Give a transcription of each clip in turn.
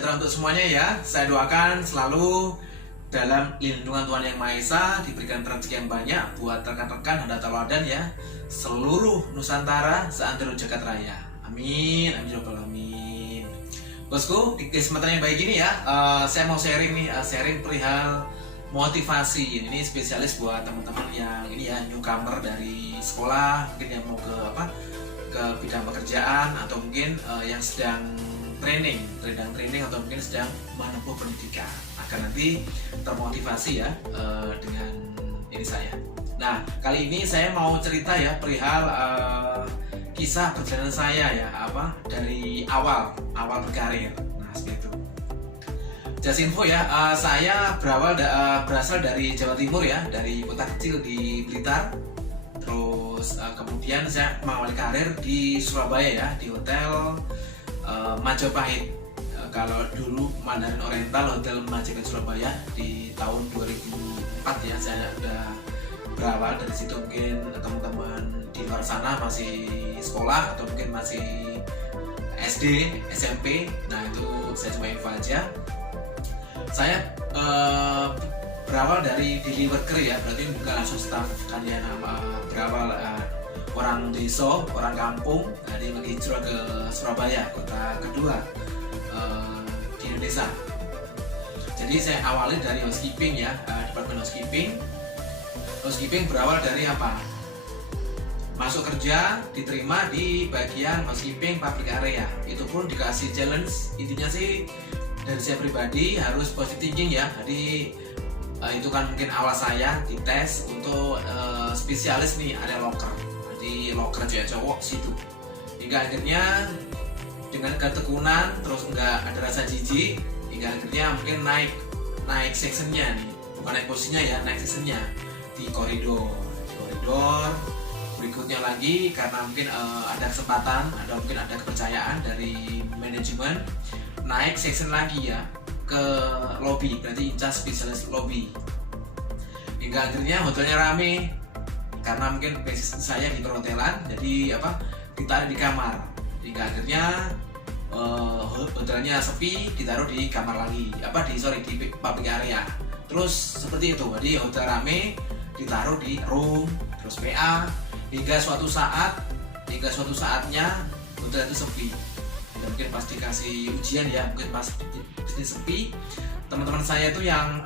sejahtera untuk semuanya ya. Saya doakan selalu dalam lindungan Tuhan Yang Maha Esa, diberikan rezeki yang banyak buat rekan-rekan dan tauladan ya, seluruh Nusantara, seantero jagat raya. Amin, amin, ya rabbal alamin. Bosku, di kesempatan yang baik ini ya, saya mau sharing nih, sharing perihal motivasi. Ini spesialis buat teman-teman yang ini ya, newcomer dari sekolah, mungkin yang mau ke bidang pekerjaan, atau mungkin yang sedang training atau mungkin sedang menempuh pendidikan, agar nanti termotivasi ya dengan ini saya. Nah, kali ini saya mau cerita ya perihal kisah perjalanan saya ya, dari awal berkarir. Nah, seperti itu. Just info ya, saya berasal dari Jawa Timur ya, dari kota kecil di Blitar. Terus kemudian saya mengawali karir di Surabaya ya, di hotel Majapahit. Kalau dulu Mandarin Oriental, Hotel Majapahit Surabaya, di tahun 2004 ya, saya udah berawal dari situ. Mungkin teman-teman di luar sana masih sekolah atau mungkin masih SD, SMP. Nah, itu saya cuma info aja. Saya berawal dari daily worker ya, berarti bukan langsung staff kalian, berawal orang desa, orang kampung, dari menghijrah ke Surabaya, kota kedua di Indonesia. Jadi saya awali dari housekeeping ya, departemen housekeeping. Housekeeping berawal dari apa? Masuk kerja, diterima di bagian housekeeping public area. Itu pun dikasih challenge, intinya sih dari saya pribadi harus positive thinking ya. Jadi itu kan mungkin awal saya dites untuk spesialis nih, ada locker. Jadi locker cewek-cowok situ. Hingga akhirnya dengan ketekunan, terus nggak ada rasa jijik, hingga akhirnya mungkin naik sectionnya nih, bukan naik posisinya ya, naik sectionnya di koridor. Berikutnya lagi karena mungkin ada kesempatan, mungkin ada kepercayaan dari manajemen, naik section lagi ya ke lobby, berarti incas spesialis lobby. Hingga akhirnya hotelnya rame karena mungkin basis saya di perhotelan, jadi ditaruh di kamar. Hingga akhirnya hotelnya sepi, ditaruh di kamar lagi, di public area. Terus seperti itu, jadi hotel rame, ditaruh di room, terus PA, hingga suatu saatnya hotel itu sepi. Dan mungkin pas dikasih ujian ya, mungkin pas bisnis sepi, teman-teman saya itu yang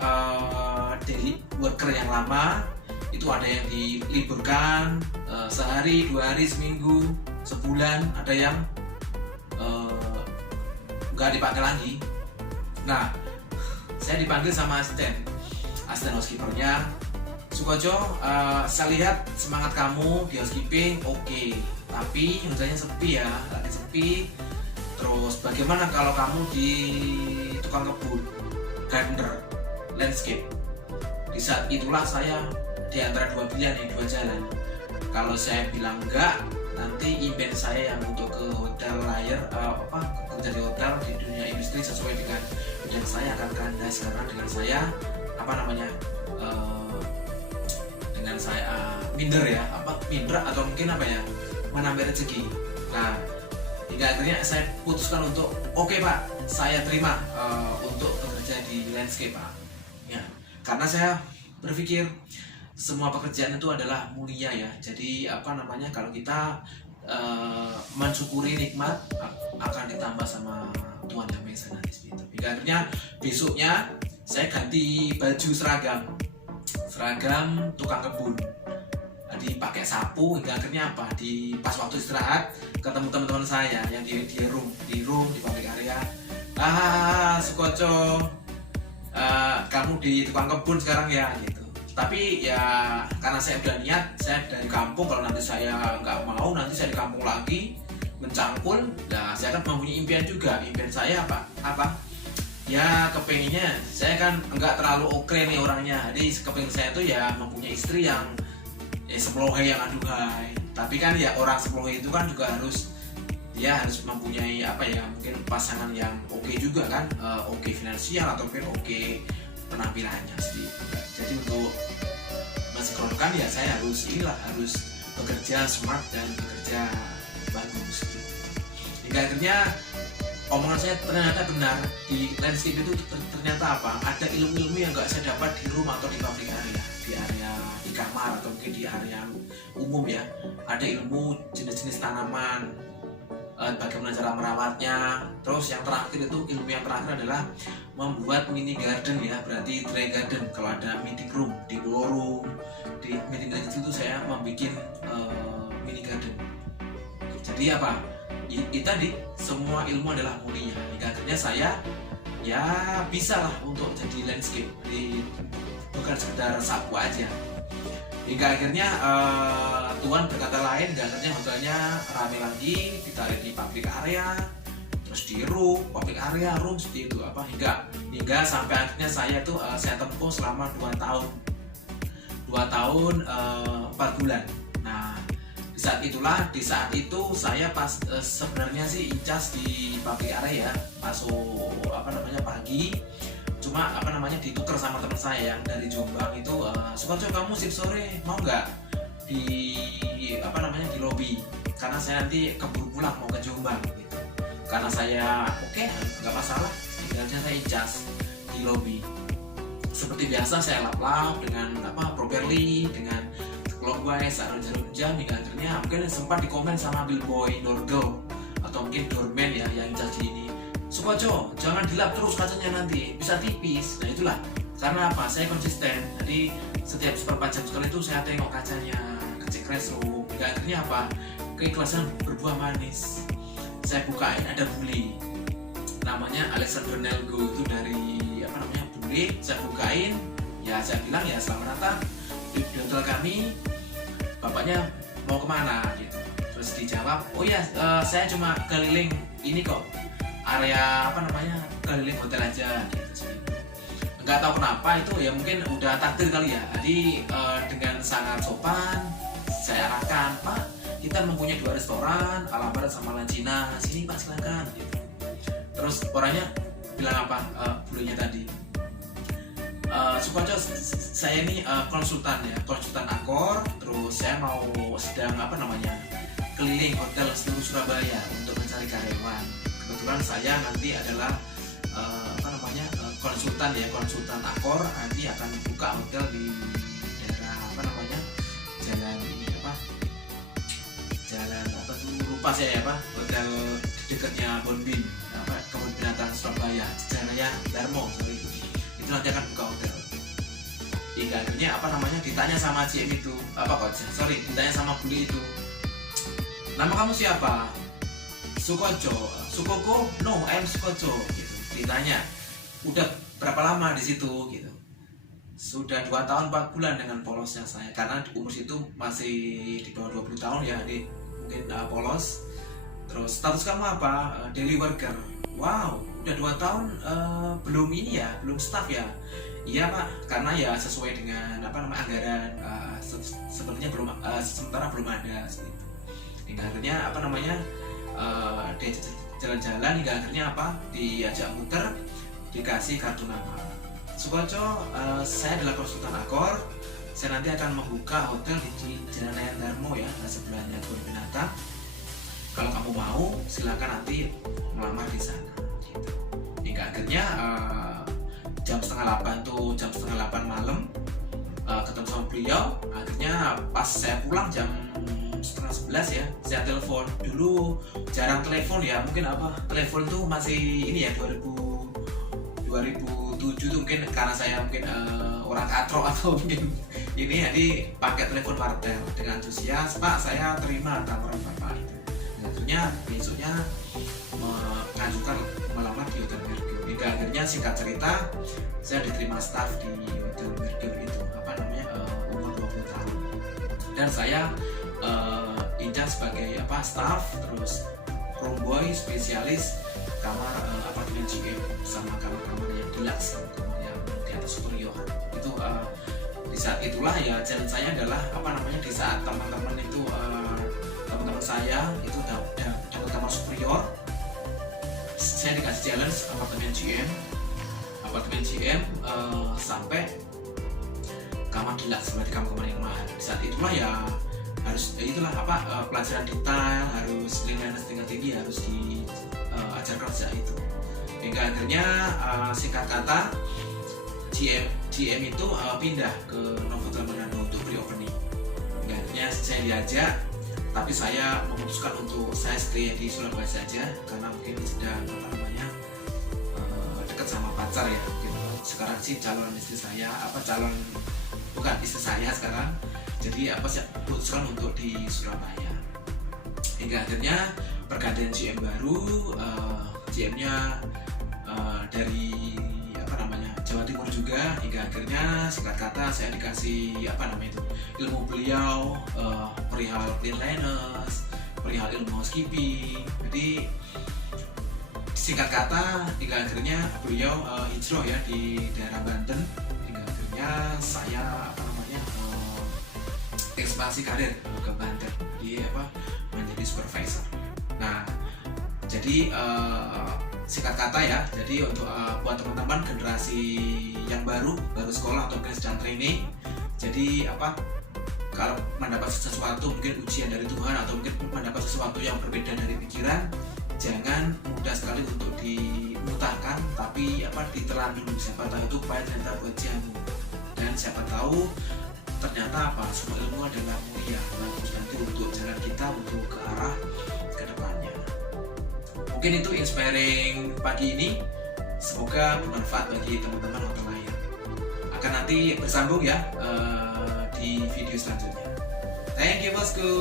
daily worker yang lama itu ada yang diliburkan sehari, 2 hari, seminggu, sebulan, ada yang nggak dipanggil lagi. Nah, saya dipanggil sama asisten housekeepernya. Sukojo, saya lihat semangat kamu di housekeeping oke, tapi hotelnya sepi ya, lagi sepi. Terus bagaimana kalau kamu di tukang kebun, gardener, landscape? Di saat itulah saya di antara dua pilihan, dua jalan. Kalau saya bilang enggak, nanti impian saya yang untuk ke hotel kerja di hotel di dunia industri sesuai dengan bidang saya akan kandas, karena dengan saya dengan saya minder atau mungkin menambah rezeki. Nah, hingga akhirnya saya putuskan untuk oke, Pak, saya terima untuk bekerja di landscape, Pak ya, karena saya berpikir semua pekerjaan itu adalah mulia ya. Jadi kalau kita mensyukuri nikmat, akan ditambah sama Tuhan Yang Maha Esa nanti seperti itu. Hingga akhirnya besoknya saya ganti baju seragam tukang kebun, jadi pakai sapu. Hingga akhirnya di pas waktu istirahat ketemu teman-teman saya yang di room di public area. Sukoco, kamu di tukang kebun sekarang ya gitu. Tapi ya karena saya udah niat, saya dari kampung, kalau nanti saya nggak mau, nanti saya di kampung lagi mencangkul. Nah, saya kan mempunyai impian juga. Impian saya apa? Ya kepengennya, saya kan nggak terlalu oke nih orangnya. Jadi kepengen saya tuh ya mempunyai istri yang sepuluhe, yang aduhai. Tapi kan ya orang sepuluhe itu kan juga harus mempunyai mungkin pasangan yang oke juga kan, oke finansial atau mungkin oke penampilannya sih. Jadi untuk mensinkronkan ya saya harus bekerja smart dan bekerja bagus. Hingga akhirnya omongan saya ternyata benar. Di landscape itu ternyata apa, ada ilmu-ilmu yang nggak saya dapat di rumah atau di public area, di area di kamar atau mungkin di area umum ya. Ada ilmu jenis-jenis tanaman, bagaimana cara merawatnya. Terus yang terakhir itu, ilmu yang terakhir adalah membuat mini garden ya, berarti dry garden. Kalau ada meeting room di ballroom, di meeting garden itu saya membuat mini garden. Jadi apa, itu tadi semua ilmu adalah murninya. Hingga akhirnya saya ya bisa lah untuk jadi landscape, jadi bukan sekedar sapu aja. Hingga akhirnya Tuhan berkata lain, dan akhirnya hotelnya rame lagi, ditarik di public area, terus di room, public area, room, seperti itu apa, hingga sampai akhirnya saya tuh saya tempuh selama 2 tahun 4 bulan. Nah, di saat itu saya pas sebenarnya sih incas di public area ya, masuk pagi, cuma ditukar sama teman saya yang dari Jombang itu, Sukoco kamu shift sore mau nggak di di lobby, karena saya nanti keburu pulang mau ke Jombang gitu. Karena saya oke, nggak masalah, akhirnya saya incas di lobby. Seperti biasa saya lap-lap dengan properly, dengan clockwise, jarum jam, hingga akhirnya mungkin sempat dikomen sama bellboy, doorgirl, atau mungkin doorman ya yang jadi ini, Sukoco jangan dilap terus kacanya nanti bisa tipis. Nah itulah, karena apa, saya konsisten, jadi setiap seperempat jam sekali itu saya tengok kacanya, kecek restroom. Hingga akhirnya apa, keikhlasan berbuah manis. Saya bukain, ada bule namanya Alexander Nelgo, itu dari bule. Saya bukain ya, saya bilang ya selamat datang di hotel kami, bapaknya mau kemana gitu. Terus dijawab, oh ya saya cuma keliling ini kok, area keliling hotel aja gitu. Nggak tahu kenapa itu ya, mungkin udah takdir kali ya. Jadi dengan sangat sopan saya arahkan, Pak kita mempunyai 2 restoran, ala barat sama ala Cina, sini Pak silakan gitu. Terus orangnya bilang apa, bulunya tadi, Sukoco saya ini konsultan akor, terus saya mau sedang keliling hotel seluruh Surabaya untuk mencari karyawan. Kebetulan saya nanti adalah konsultan akor, nanti akan buka hotel di daerah jalan lupa saya hotel di dekatnya Bonbin, kebun binatang Surabaya, jalannya Darmo, itu nanti akan buka hotel. Hingga akhirnya ditanya sama CM itu, ditanya sama bule itu, nama kamu siapa? Sukoco. Sukoko? No, I am Sukoco gitu. Ditanya, udah berapa lama di situ gitu. Sudah 2 tahun 4 bulan dengan polosnya saya, karena umur situ masih di bawah 20 tahun ya, jadi mungkin polos. Terus status kamu apa? Daily worker. Wow, udah 2 tahun belum ini ya, belum staff ya. Iya Pak, karena ya sesuai dengan anggaran, sepertinya sementara belum ada seperti itu. Hingga akhirnya dia jalan-jalan, hingga akhirnya diajak muter, dikasih kartu nama. Sukoco, saya adalah konsultan akor, saya nanti akan membuka hotel di Jalan Raya Darmo ya, sebelahnya kebun binatang. Kalau kamu mau, silakan nanti melamar di sana gitu. Hingga akhirnya jam 7:30 malam ketemu sama beliau. Akhirnya pas saya pulang jam 10:30 ya, saya telepon. Dulu jarang telepon ya, mungkin telepon tuh masih ini ya, 2007 tuh mungkin, karena saya orang katro atau mungkin ini, jadi pakai telepon wartel dengan antusias, Pak saya terima tawaran Bapak itu. Akhirnya besoknya mengajukan melamar di Hotel Mercure. Hingga akhirnya singkat cerita saya diterima staff di Hotel Mercure itu, umur 20 tahun, dan saya incas sebagai staff, terus room boy, spesialis kamar apartemen GM, sama kamar-kamar yang deluxe, kamar yang di atas superior itu. Di saat itulah ya challenge saya adalah di saat teman-teman itu teman-teman saya itu dapat kamar superior, saya dikasih challenge apartemen GM sampai kamar deluxe, berarti kamar yang mahal. Di saat itulah ya harus pelajaran detail, harus cleanliness tingkat tinggi harus pelajar kerja itu. Hingga akhirnya singkat kata GM itu pindah ke Novotel Manado untuk pre-opening. Hingga akhirnya saya diajak, tapi saya memutuskan untuk saya stay di Surabaya saja karena mungkin sedang dekat sama pacar ya. Mungkin sekarang sih calon istri saya, bukan istri saya sekarang. Jadi saya putuskan untuk di Surabaya. Hingga akhirnya pergantian GM baru, GM-nya dari Jawa Timur juga. Hingga akhirnya singkat kata saya dikasih ilmu beliau perihal cleanliness, perihal ilmu housekeeping. Jadi singkat kata hingga akhirnya beliau hijrah ya di daerah Banten. Hingga akhirnya saya ekspansi karir ke Banten di menjadi supervisor. Nah, jadi singkat kata ya, jadi untuk buat teman-teman generasi yang baru sekolah atau mungkin sedang training, jadi kalau mendapat sesuatu mungkin ujian dari Tuhan atau mungkin mendapat sesuatu yang berbeda dari pikiran, jangan mudah sekali untuk dimutahkan, tapi ditelan dulu. Siapa tahu itu baik ternyata buat jamu, dan siapa tahu ternyata semua ilmu adalah mulia, bagus nanti untuk jalan kita untuk ke arah kedepannya. Mungkin itu inspiring pagi ini, semoga bermanfaat bagi teman-teman hotel lain. Akan nanti bersambung ya di video selanjutnya. Thank you bosku.